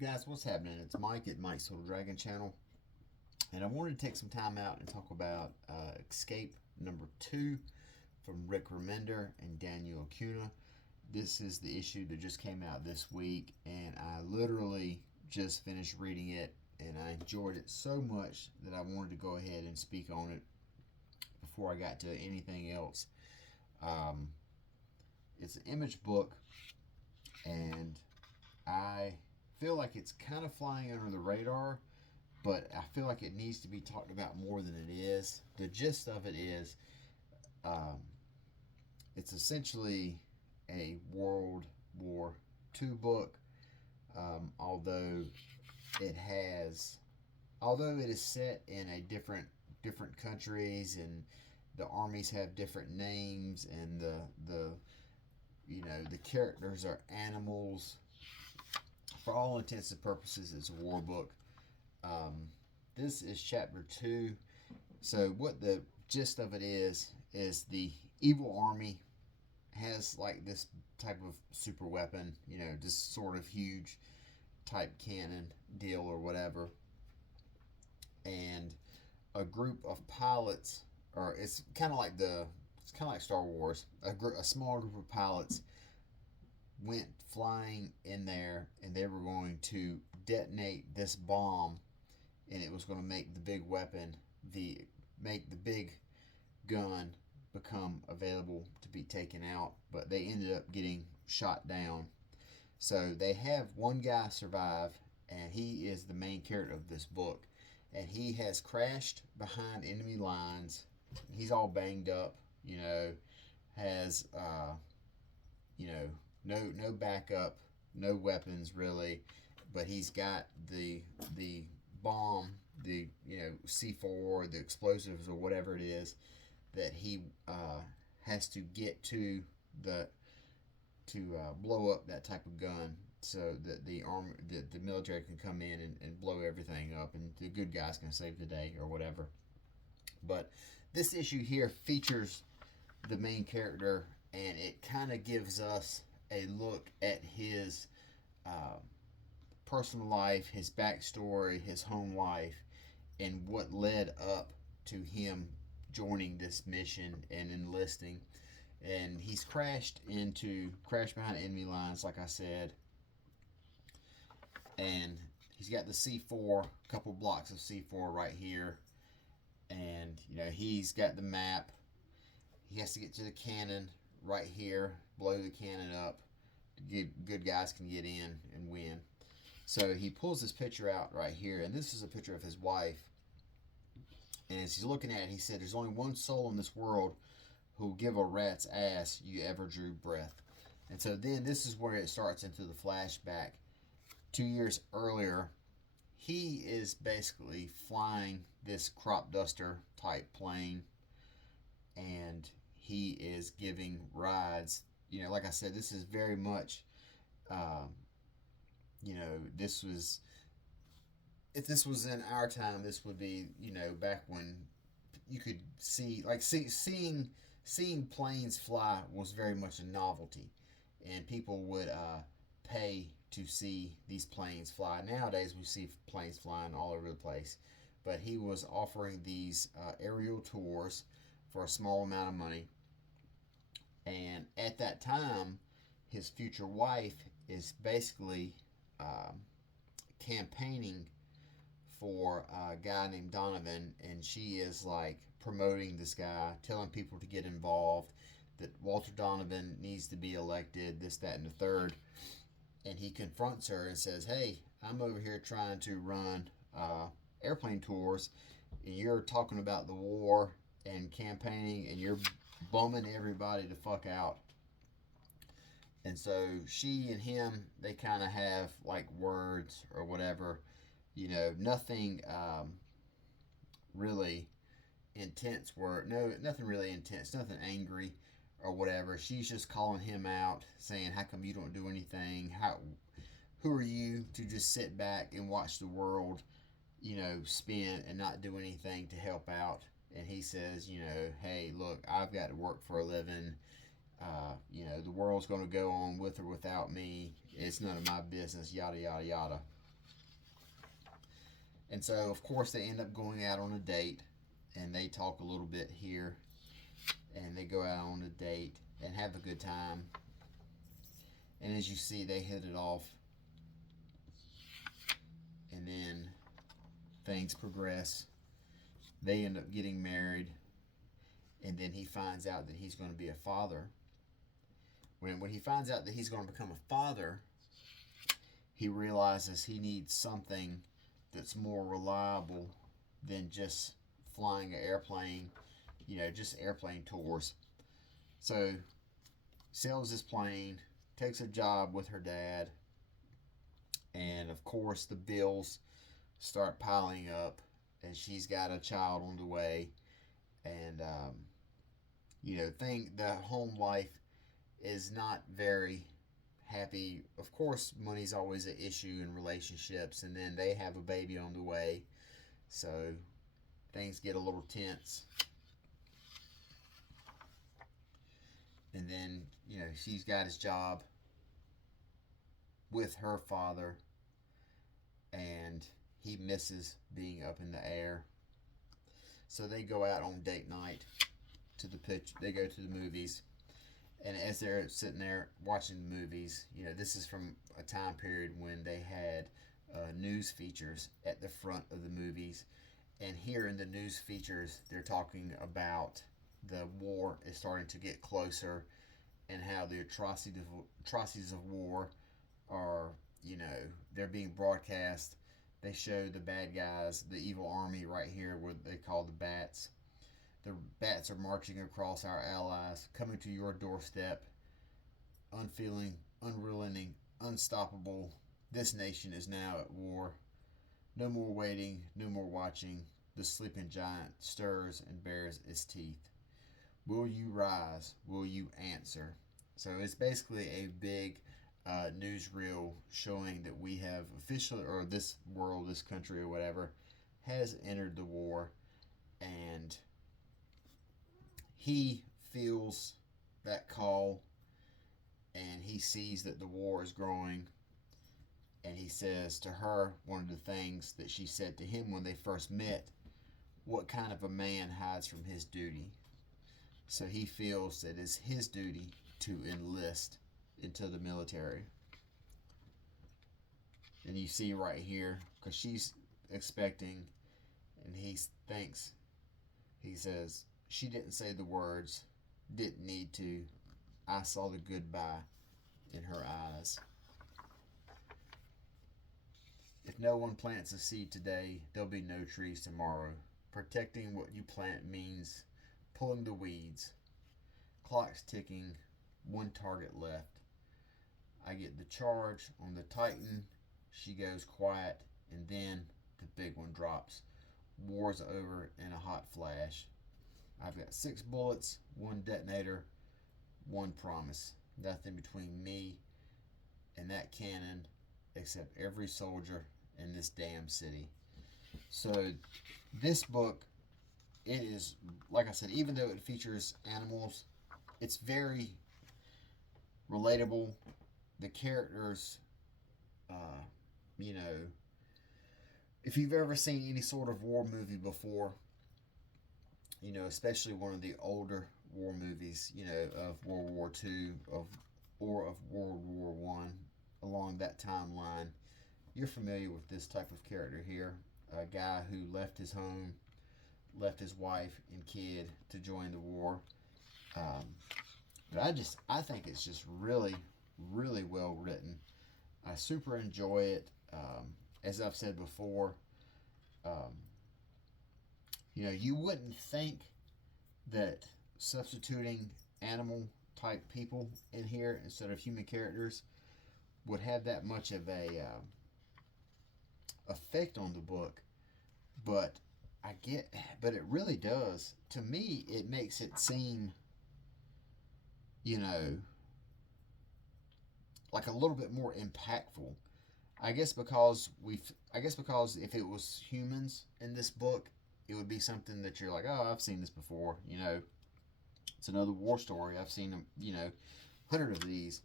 Guys, what's happening? It's Mike at Mike's Little Dragon Channel, and I wanted to take some time out and talk about Escape number 2 from Rick Remender and Daniel Acuna. This is the issue that just came out this week, and I literally just finished reading it, and I enjoyed it so much that I wanted to go ahead and speak on it before I got to anything else. It's an image book, and I feel like it's kind of flying under the radar, but I feel like it needs to be talked about more than it is. The gist of it is, um, it's essentially a World War II book, although it has, although it is set in a different countries, and the armies have different names, and the characters are animals. For all intents and purposes, it's a war book. This is chapter 2. So what the gist of it is the evil army has like this type of super weapon, this sort of huge type cannon deal or whatever. And a group of pilots, or it's kind of like Star Wars. A small group of pilots went flying in there, and they were going to detonate this bomb, and it was going to make the big weapon, make the big gun become available to be taken out, but they ended up getting shot down. So they have one guy survive, and he is the main character of this book, and he has crashed behind enemy lines. He's all banged up, has no backup, no weapons really, but he's got the bomb, the C4, the explosives or whatever it is that he has to get to blow up that type of gun, so that the military can come in and blow everything up, and the good guys can save the day or whatever. But this issue here features the main character, and it kind of gives us a look at his personal life, his backstory, his home life, and what led up to him joining this mission and enlisting. And he's crashed behind enemy lines, like I said, and he's got the C4, a couple blocks of C4 right here, and he's got the map. He has to get to the cannon right here, blow the cannon up. Good guys can get in and win. So he pulls this picture out right here, and this is a picture of his wife. And as he's looking at it, he said, "There's only one soul in this world who'll give a rat's ass you ever drew breath." And so then this is where it starts into the flashback. 2 years earlier, he is basically flying this crop duster type plane, and he is giving rides. Like I said, this is very much, this was, if this was in our time, this would be, back when you could seeing planes fly was very much a novelty, and people would pay to see these planes fly. Nowadays, we see planes flying all over the place, but he was offering these aerial tours for a small amount of money. And at that time, his future wife is basically campaigning for a guy named Donovan, and she is like promoting this guy, telling people to get involved, that Walter Donovan needs to be elected, this, that, and the third. And he confronts her and says, "Hey, I'm over here trying to run airplane tours, and you're talking about the war and campaigning, and you're bumming everybody to fuck out." And so she and him, they kind of have like words or whatever, nothing really intense nothing really intense, nothing angry or whatever. She's just calling him out, saying, "How come you don't do anything? Who are you to just sit back and watch the world, spin and not do anything to help out?" And he says, "Hey, look, I've got to work for a living. The world's going to go on with or without me. It's none of my business, yada, yada, yada." And so, of course, they end up going out on a date, and they talk a little bit here, and they go out on a date and have a good time. And as you see, they hit it off, and then things progress. They end up getting married, and then he finds out that he's going to be a father. When he finds out that he's going to become a father, he realizes he needs something that's more reliable than just flying an airplane, just airplane tours. So, sells his plane, takes a job with her dad, and of course, the bills start piling up, and she's got a child on the way, and the home life is not very happy. Of course, money's always an issue in relationships, and then they have a baby on the way, so things get a little tense. And then, she's got his job with her father, and he misses being up in the air. So they go out on date night they go to the movies. And as they're sitting there watching the movies, this is from a time period when they had news features at the front of the movies. And here in the news features, they're talking about the war is starting to get closer, and how the atrocities of war are, they're being broadcast. They show the bad guys, the evil army right here, what they call the bats. The bats are marching across our allies, coming to your doorstep, unfeeling, unrelenting, unstoppable. This nation is now at war. No more waiting, no more watching. The sleeping giant stirs and bares its teeth. Will you rise? Will you answer? So it's basically a big newsreel showing that we have officially, or this world, this country, or whatever, has entered the war, and he feels that call, and he sees that the war is growing, and he says to her one of the things that she said to him when they first met: what kind of a man hides from his duty? So he feels that it's his duty to enlist into the military. And you see right here, because she's expecting, and he thinks, he says, she didn't say the words, didn't need to. I saw the goodbye in her eyes. If no one plants a seed today, there'll be no trees tomorrow. Protecting what you plant means pulling the weeds. Clock's ticking, one target left. I get the charge on the Titan. She goes quiet, and then the big one drops. War's over in a hot flash. I've got 6 bullets, 1 detonator, 1 promise. Nothing between me and that cannon except every soldier in this damn city. So this book, it is, like I said, even though it features animals, it's very relatable. The characters, if you've ever seen any sort of war movie before, especially one of the older war movies, of World War II, or of World War One, along that timeline, you're familiar with this type of character here. A guy who left his home, left his wife and kid to join the war. But I think it's just really, really well written. I super enjoy it. As I've said before, you wouldn't think that substituting animal type people in here instead of human characters would have that much of a effect on the book, but it really does. To me, it makes it seem, like a little bit more impactful. I guess because if it was humans in this book, it would be something that you're like, oh, I've seen this before. It's another war story. I've seen them, 100 of these.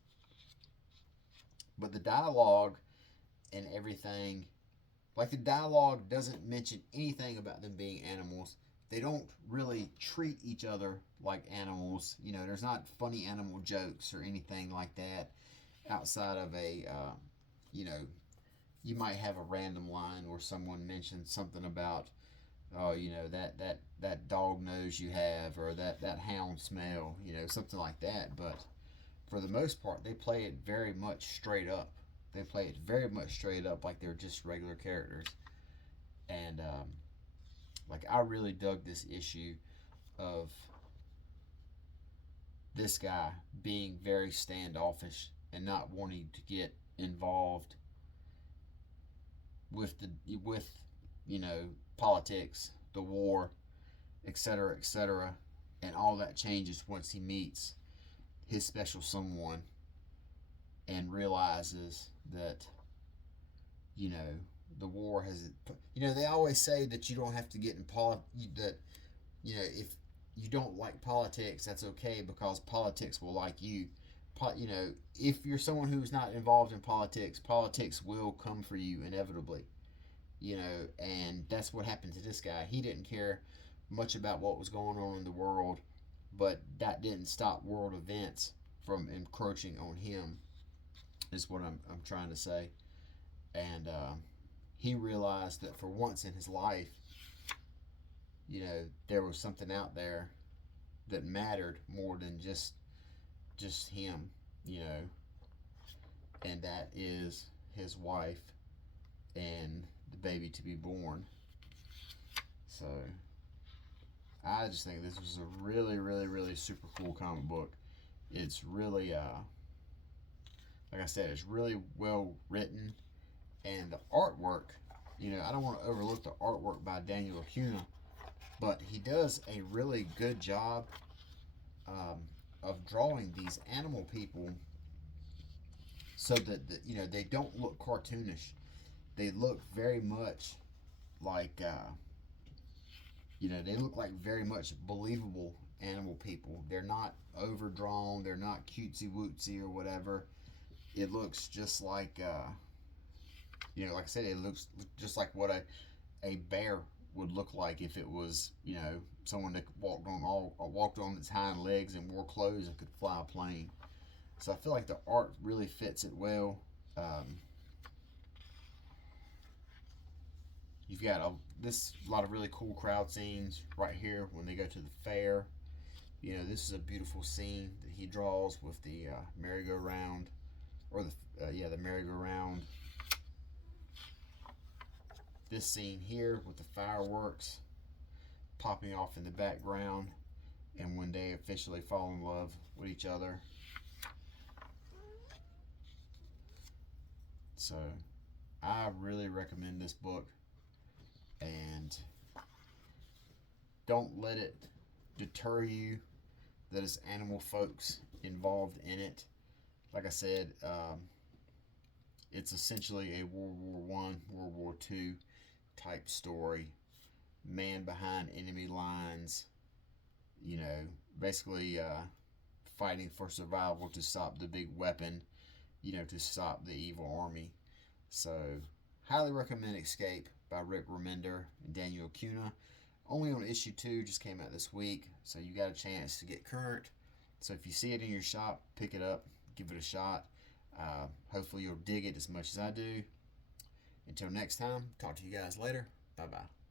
But the dialogue and everything Like the dialogue doesn't mention anything about them being animals. They don't really treat each other like animals. You know, there's not funny animal jokes or anything like that outside of you know, you might have a random line where someone mentions something about, oh, you know, that dog nose you have, or that hound smell, you know, something like that. But for the most part, they play it very much straight up. They play it very much straight up, like they're just regular characters. And like I really dug this issue of this guy being very standoffish and not wanting to get involved with you know, politics, the war, etc., etc., and all that changes once he meets his special someone and realizes that, you know, the war has, you know, they always say that you don't have to get in that, you know, if you don't like politics, that's okay, because politics will like you. You know, if you're someone who's not involved in politics, politics will come for you inevitably. You know, and that's what happened to this guy. He didn't care much about what was going on in the world, but that didn't stop world events from encroaching on him, is what I'm trying to say. And he realized that for once in his life, you know, there was something out there that mattered more than just him, you know, and that is his wife and the baby to be born. So I just think this was a really, really, really super cool comic book. It's really, like I said, it's really well written, and the artwork. You know, I don't want to overlook the artwork by Daniel Acuna, but he does a really good job of drawing these animal people so that you know, they don't look cartoonish. They look very much like you know, they look like very much believable animal people. They're not overdrawn. They're not cutesy wootsy or whatever. It looks just like you know, like I said, it looks just like what a bear would look like if it was, you know, someone that walked on its hind legs and wore clothes and could fly a plane. So I feel like the art really fits it well. You've got a lot of really cool crowd scenes right here when they go to the fair. You know, this is a beautiful scene that he draws with the merry-go-round, or the merry-go-round. This scene here with the fireworks popping off in the background, and when they officially fall in love with each other. So I really recommend this book, and don't let it deter you that it's animal folks involved in it. Like I said, it's essentially a World War One, World War Two type story. Man behind enemy lines, you know, basically fighting for survival to stop the big weapon, you know, to stop the evil army. So, highly recommend Escape by Rick Remender and Daniel Acuna. Only on issue 2, just came out this week, so you got a chance to get current. So if you see it in your shop, pick it up, give it a shot. Hopefully you'll dig it as much as I do. Until next time, talk to you guys later. Bye-bye.